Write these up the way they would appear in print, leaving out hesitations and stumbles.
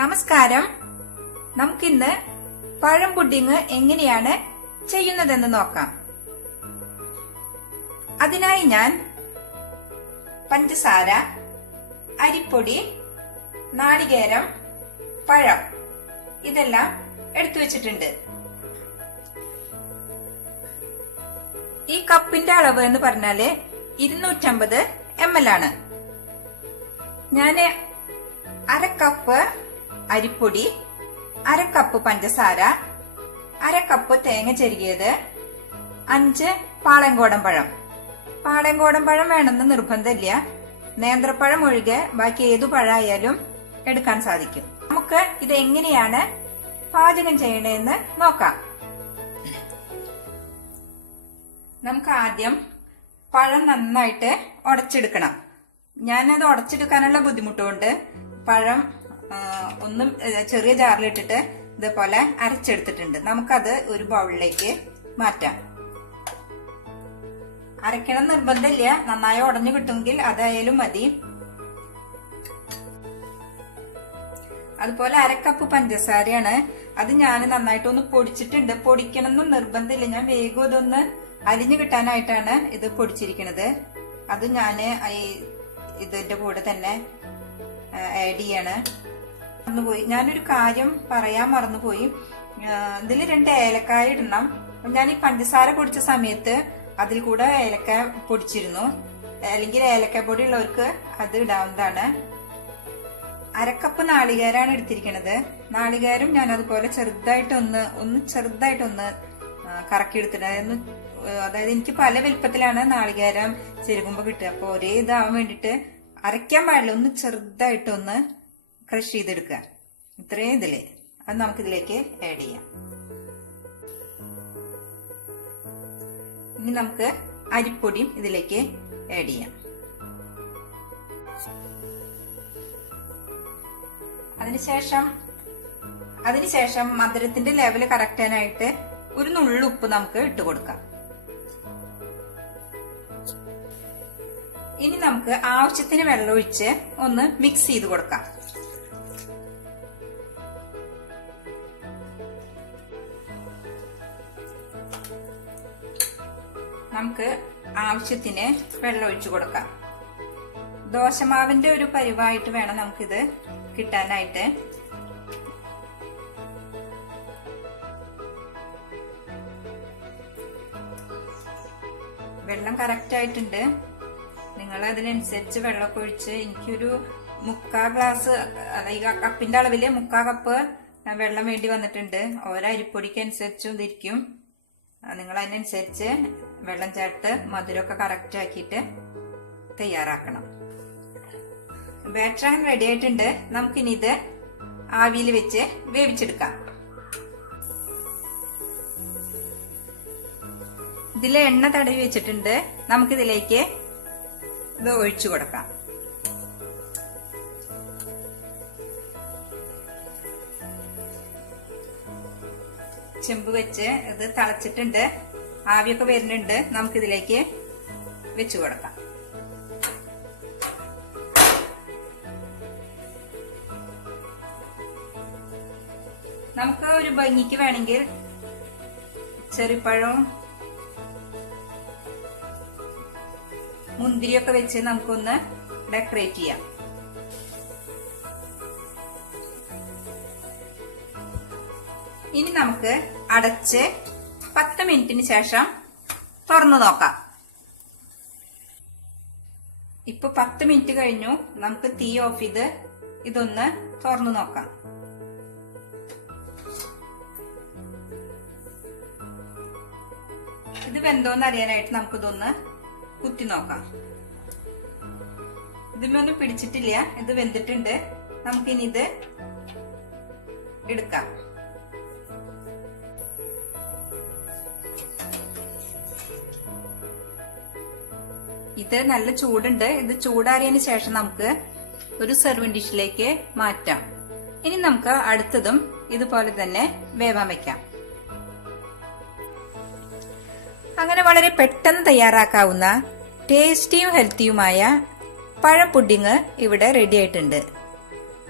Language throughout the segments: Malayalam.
നമസ്കാരം. നമുക്കിന്ന് പഴം പുഡിംഗ് എങ്ങനെയാണ് ചെയ്യുന്നതെന്ന് നോക്കാം. അതിനായി ഞാൻ പഞ്ചസാര, അരിപ്പൊടി, നാളികേരം, പഴം ഇതെല്ലാം എടുത്തു വെച്ചിട്ടുണ്ട്. ഈ കപ്പിന്റെ അളവ് എന്ന് പറഞ്ഞാല് 250 ml ആണ്. ഞാന് 1/2 കപ്പ് അരിപ്പൊടി, 1/2 കപ്പ് പഞ്ചസാര, 1/2 കപ്പ് തേങ്ങ ചെരുകിയത്, 5 പാളയംകോടൻ പഴം. പാളയംകോടൻ പഴം വേണമെന്ന് നിർബന്ധമില്ല. നേന്ത്രപ്പഴം ഒഴികെ ബാക്കി ഏതു പഴമായാലും എടുക്കാൻ സാധിക്കും. നമുക്ക് ഇത് എങ്ങനെയാണ് പാചകം ചെയ്യണതെന്ന് നോക്കാം. നമുക്ക് ആദ്യം പഴം നന്നായിട്ട് ഉടച്ചെടുക്കണം. ഞാനത് ഉടച്ചെടുക്കാനുള്ള ബുദ്ധിമുട്ടുകൊണ്ട് പഴം ഒന്നും ചെറിയ ജാറിലിട്ടിട്ട് ഇതുപോലെ അരച്ചെടുത്തിട്ടുണ്ട്. നമുക്കത് ഒരു ബൗളിലേക്ക് മാറ്റാം. അരക്കണം നിർബന്ധമില്ല, നന്നായി ഉടഞ്ഞു കിട്ടുമെങ്കിൽ അതായാലും മതി. അതുപോലെ 1/2 കപ്പ് പഞ്ചസാരയാണ്. അത് ഞാൻ നന്നായിട്ടൊന്ന് പൊടിച്ചിട്ടുണ്ട്. പൊടിക്കണമെന്നും നിർബന്ധമില്ല, ഞാൻ വേഗം ഇതൊന്ന് അരിഞ്ഞു കിട്ടാനായിട്ടാണ് ഇത് പൊടിച്ചിരിക്കുന്നത്. അത് ഞാന് ഇതിന്റെ കൂടെ തന്നെ ആഡ് ചെയ്യാണ്. മറന്നുപോയി, ഞാനൊരു കാര്യം പറയാൻ മറന്നുപോയി. ഇതിൽ 2 ഏലക്കായ ഇടണം. ഞാൻ ഈ പഞ്ചസാര പൊടിച്ച സമയത്ത് അതിൽ കൂടെ ഏലക്കായ പൊടിച്ചിരുന്നു. അല്ലെങ്കിൽ ഏലക്കായ പൊടി ഉള്ളവർക്ക് അത് ഇടാവുന്നതാണ്. 1/2 കപ്പ് നാളികേരാണ് എടുത്തിരിക്കുന്നത്. നാളികേരം ഞാൻ അതുപോലെ ചെറുതായിട്ടൊന്ന് കറക്കിയെടുത്തിട്ട്, അതായത് എനിക്ക് പല വലുപ്പത്തിലാണ് നാളികേരം ചെരുകുമ്പോ കിട്ടുക. അപ്പൊ ഒരേ ഇതാവാൻ വേണ്ടിട്ട് അരയ്ക്കാൻ പാടില്ല, ഒന്ന് ചെറുതായിട്ടൊന്ന് ക്രഷ് ചെയ്തെടുക്കുക. ഇത്രയും ഇതില് അത് നമുക്കിതിലേക്ക് ആഡ് ചെയ്യാം. ഇനി നമുക്ക് അരിപ്പൊടിയും ഇതിലേക്ക് ആഡ് ചെയ്യാം. അതിനുശേഷം മധുരത്തിന്റെ ലെവല് കറക്റ്റ് ആയിട്ട് ഒരു നുള്ളുപ്പ് നമുക്ക് ഇട്ട് കൊടുക്കാം. ഇനി നമുക്ക് ആവശ്യത്തിന് വെള്ളം ഒഴിച്ച് ഒന്ന് മിക്സ് ചെയ്ത് കൊടുക്കാം. നമുക്ക് ആവശ്യത്തിന് വെള്ളം ഒഴിച്ചു കൊടുക്കാം. ദോശമാവിന്റെ ഒരു പരിവായിട്ട് വേണം നമുക്കിത് കിട്ടാനായിട്ട്. വെള്ളം കറക്റ്റ് ആയിട്ടുണ്ട്. നിങ്ങൾ അതിനനുസരിച്ച് വെള്ളമൊക്കെ ഒഴിച്ച്, എനിക്കൊരു 3/4 ഗ്ലാസ്, അതായത് കപ്പിന്റെ അളവില് 3/4 കപ്പ് വെള്ളം വേണ്ടി വന്നിട്ടുണ്ട്. ഓരോ അരിപ്പൊടിക്ക് അനുസരിച്ചും ഇതിരിക്കും. നിങ്ങൾ അതിനനുസരിച്ച് വെള്ളം ചേർത്ത് മധുരമൊക്കെ കറക്റ്റ് ആക്കിയിട്ട് തയ്യാറാക്കണം. ബാറ്റർ റെഡി ആയിട്ടുണ്ട്. നമുക്കിനി ഇത് ആവിയിൽ വെച്ച് വേവിച്ചെടുക്കാം. ഇതിലെ എണ്ണ തടവി വെച്ചിട്ടുണ്ട്. നമുക്കിതിലേക്ക് ഇത് ഒഴിച്ചു കൊടുക്കാം. ചെമ്പ് വെച്ച് ഇത് തിളച്ചിട്ടുണ്ട്, ആവിയൊക്കെ വരുന്നുണ്ട്. നമുക്കിതിലേക്ക് വെച്ചു കൊടുക്കാം. നമുക്ക് ഒരു ഭംഗിക്ക് വേണമെങ്കിൽ ചെറിപ്പഴവും മുന്തിരിയൊക്കെ വെച്ച് നമുക്കൊന്ന് ഡെക്കറേറ്റ് ചെയ്യാം. ഇനി നമുക്ക് അടച്ച് 10 മിനിറ്റിന് ശേഷം തുറന്നു നോക്കാം. ഇപ്പൊ 10 മിനിറ്റ് കഴിഞ്ഞു. നമുക്ക് തീ ഓഫ് ചെയ്ത് ഇതൊന്ന് തുറന്നു നോക്കാം. ഇത് വെന്തോന്ന് അറിയാനായിട്ട് നമുക്കിതൊന്ന് കുത്തി നോക്കാം. ഇതിലൊന്നും പിടിച്ചിട്ടില്ല, ഇത് വെന്തിട്ടുണ്ട്. നമുക്കിനി ഇത് എടുക്കാം. ഇത് നല്ല ചൂടുണ്ട്. ഇത് ചൂടാറിയതിന് ശേഷം നമുക്ക് ഒരു സെർവിംഗ് ഡിഷിലേക്ക് മാറ്റാം. ഇനി നമുക്ക് അടുത്തതും ഇതുപോലെ തന്നെ വേവാൻ വെക്കാം. അങ്ങനെ വളരെ പെട്ടെന്ന് തയ്യാറാക്കാവുന്ന ടേസ്റ്റിയും ഹെൽത്തിയുമായ പഴം പുഡിംഗ് ഇവിടെ റെഡി ആയിട്ടുണ്ട്.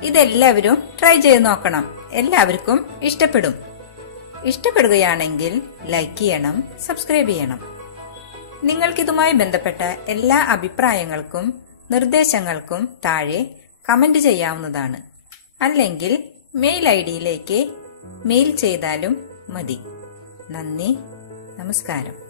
ഇതെല്ലാവരും ട്രൈ ചെയ്ത് നോക്കണം. എല്ലാവർക്കും ഇഷ്ടപ്പെടും. ഇഷ്ടപ്പെടുകയാണെങ്കിൽ ലൈക്ക് ചെയ്യണം, സബ്സ്ക്രൈബ് ചെയ്യണം. നിങ്ങൾക്കിതുമായി ബന്ധപ്പെട്ട എല്ലാ അഭിപ്രായങ്ങൾക്കും നിർദ്ദേശങ്ങൾക്കും താഴെ കമന്റ് ചെയ്യാവുന്നതാണ്. അല്ലെങ്കിൽ മെയിൽ ഐഡിയിലേക്ക് മെയിൽ ചെയ്താലും മതി. നന്ദി, നമസ്കാരം.